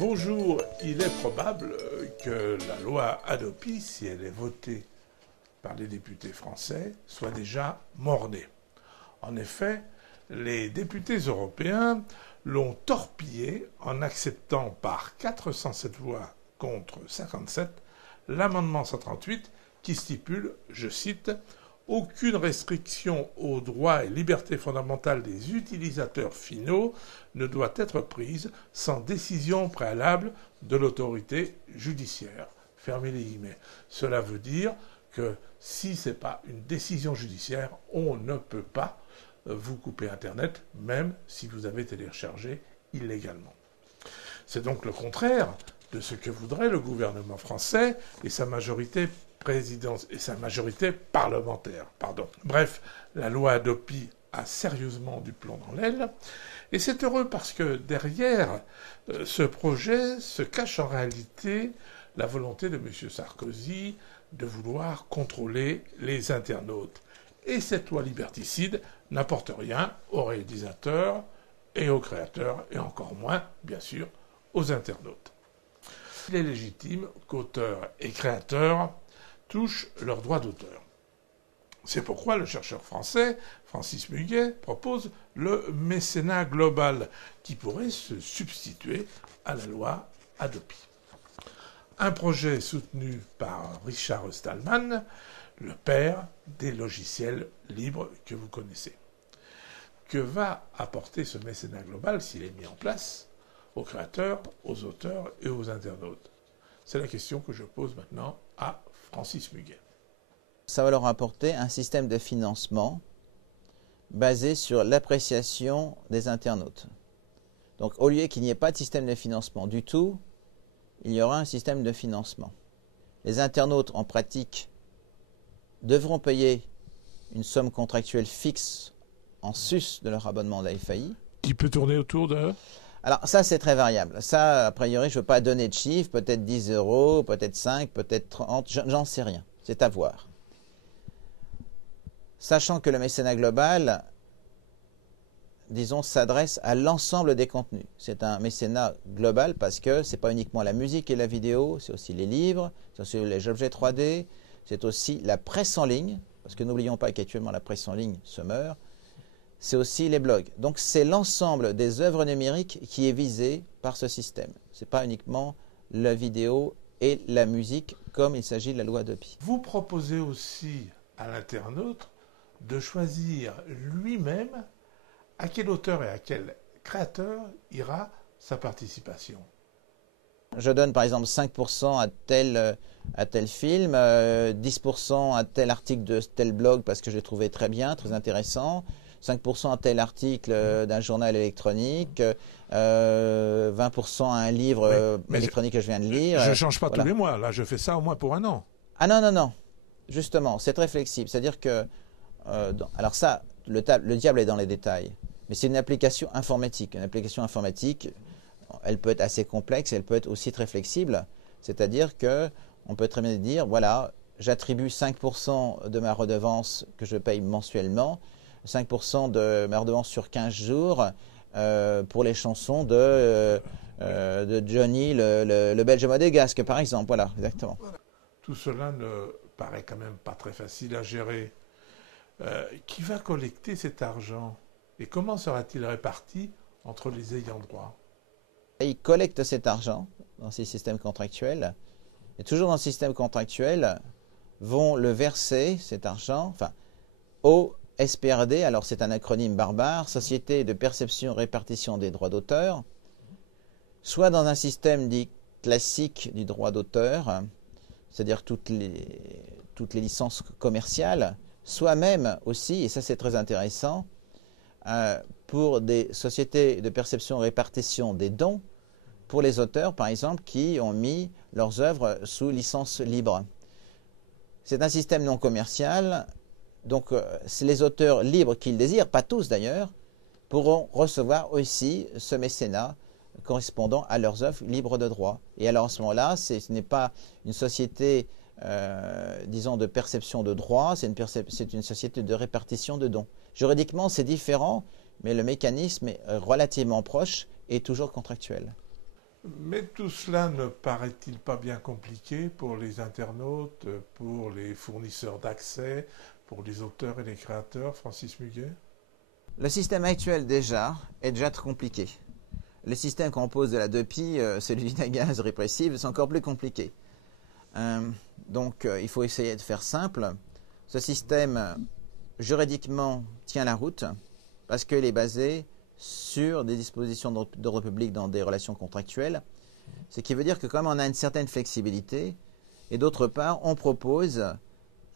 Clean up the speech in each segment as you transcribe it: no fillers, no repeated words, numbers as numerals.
Bonjour, il est probable que la loi Hadopi, si elle est votée par les députés français, soit déjà mort-née. En effet, les députés européens l'ont torpillée en acceptant par 407 voix contre 57 l'amendement 138 qui stipule, je cite, « Aucune restriction aux droits et libertés fondamentales des utilisateurs finaux ne doit être prise sans décision préalable de l'autorité judiciaire. » Fermez les guillemets. Cela veut dire que si ce n'est pas une décision judiciaire, on ne peut pas vous couper Internet, même si vous avez téléchargé illégalement. C'est donc le contraire de ce que voudrait le gouvernement français et sa majorité parlementaire. Bref, la loi Hadopi a sérieusement du plomb dans l'aile, et c'est heureux parce que derrière ce projet se cache en réalité la volonté de M. Sarkozy de vouloir contrôler les internautes. Et cette loi liberticide n'apporte rien aux réalisateurs et aux créateurs, et encore moins, bien sûr, aux internautes. Il est légitime qu'auteurs et créateurs touchent leurs droits d'auteur. C'est pourquoi le chercheur français, Francis Muguet, propose le mécénat global, qui pourrait se substituer à la loi Hadopi. Un projet soutenu par Richard Stallman, le père des logiciels libres que vous connaissez. Que va apporter ce mécénat global s'il est mis en place aux créateurs, aux auteurs et aux internautes? C'est la question que je pose maintenant à Francis Muguet. Ça va leur apporter un système de financement basé sur l'appréciation des internautes. Donc au lieu qu'il n'y ait pas de système de financement du tout, il y aura un système de financement. Les internautes en pratique devront payer une somme contractuelle fixe en sus de leur abonnement d'AFAI. Qui peut tourner autour de... Alors ça c'est très variable. Ça, a priori, je ne veux pas donner de chiffres, peut-être 10 euros, peut-être 5, peut-être 30, j'en sais rien. C'est à voir. Sachant que le mécénat global, disons, s'adresse à l'ensemble des contenus. C'est un mécénat global parce que ce n'est pas uniquement la musique et la vidéo, c'est aussi les livres, c'est aussi les objets 3D, c'est aussi la presse en ligne, parce que n'oublions pas qu'actuellement la presse en ligne se meurt, c'est aussi les blogs. Donc c'est l'ensemble des œuvres numériques qui est visé par ce système. Ce n'est pas uniquement la vidéo et la musique comme il s'agit de la loi Hadopi. Vous proposez aussi à l'internaute de choisir lui-même à quel auteur et à quel créateur ira sa participation. Je donne par exemple 5% à tel film, 10% à tel article de tel blog parce que je l'ai trouvé très bien, très intéressant, 5% à tel article d'un journal électronique, 20% à un livre électronique que je viens de lire. Je ne change pas voilà. Tous les mois, là je fais ça au moins pour un an. Ah non, non, non, justement, c'est très flexible, c'est-à-dire que, alors ça, le diable est dans les détails, mais c'est une application informatique. Une application informatique, elle peut être assez complexe, elle peut être aussi très flexible, c'est-à-dire qu'on peut très bien dire, voilà, j'attribue 5% de ma redevance que je paye mensuellement, 5% de ma redevance sur 15 jours pour les chansons de Johnny, le Belge modégasque, par exemple. Voilà, exactement. Tout cela ne paraît quand même pas très facile à gérer. Qui va collecter cet argent et comment sera-t-il réparti entre les ayants droit? Ils collectent cet argent dans ces systèmes contractuels et toujours dans le système contractuel vont le verser, cet argent, enfin, au SPRD, alors c'est un acronyme barbare, Société de perception et répartition des droits d'auteur, soit dans un système dit classique du droit d'auteur, c'est-à-dire toutes les licences commerciales, soit même aussi, et ça c'est très intéressant, pour des sociétés de perception et répartition des dons, pour les auteurs par exemple qui ont mis leurs œuvres sous licence libre. C'est un système non commercial. Donc, c'est les auteurs libres qui le désirent, pas tous d'ailleurs, pourront recevoir aussi ce mécénat correspondant à leurs œuvres libres de droit. Et alors, à ce moment-là, ce n'est pas une société, disons, de perception de droit, c'est une société de répartition de dons. Juridiquement, c'est différent, mais le mécanisme est relativement proche et toujours contractuel. Mais tout cela ne paraît-il pas bien compliqué pour les internautes, pour les fournisseurs d'accès, pour les auteurs et les créateurs, Francis Muguet? Le système actuel est déjà très compliqué. Le système qu'on pose de la DOPI, celui d'un gaz répressif, c'est encore plus compliqué. Donc il faut essayer de faire simple. Ce système, juridiquement, tient la route parce qu'il est basé sur des dispositions d'ordre public dans des relations contractuelles. Ce qui veut dire que comme on a une certaine flexibilité, et d'autre part, on propose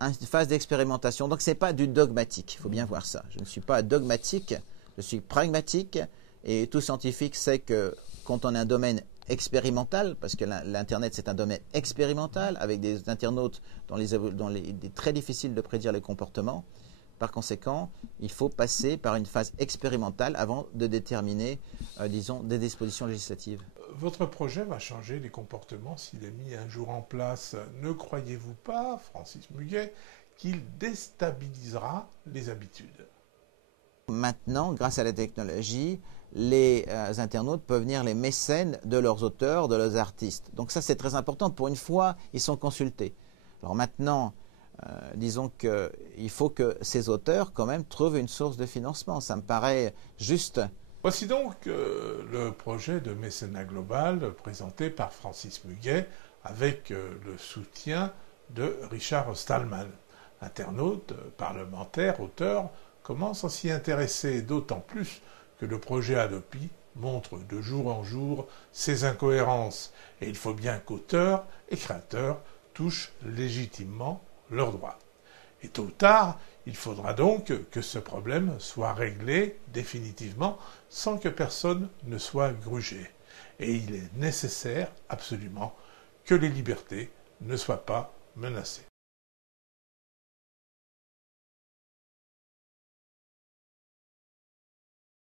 une phase d'expérimentation. Donc ce n'est pas du dogmatique, il faut bien voir ça. Je ne suis pas dogmatique, je suis pragmatique, et tout scientifique sait que quand on a un domaine expérimental, parce que l'Internet c'est un domaine expérimental, avec des internautes dont il est très difficile de prédire les comportements, par conséquent, il faut passer par une phase expérimentale avant de déterminer, disons, des dispositions législatives. Votre projet va changer les comportements s'il est mis un jour en place. Ne croyez-vous pas, Francis Muguet, qu'il déstabilisera les habitudes? Maintenant, grâce à la technologie, les internautes peuvent devenir les mécènes de leurs auteurs, de leurs artistes. Donc ça, c'est très important. Pour une fois, ils sont consultés. Alors maintenant, disons qu'il faut que ces auteurs, quand même, trouvent une source de financement. Ça me paraît juste. Voici donc le projet de mécénat global présenté par Francis Muguet avec le soutien de Richard Stallman. Internaute, parlementaire, auteur, commence à s'y intéresser, d'autant plus que le projet Adopi montre de jour en jour ses incohérences. Et il faut bien qu'auteurs et créateurs touchent légitimement leurs droits. Et tôt ou tard, il faudra donc que ce problème soit réglé définitivement sans que personne ne soit grugé. Et il est nécessaire absolument que les libertés ne soient pas menacées.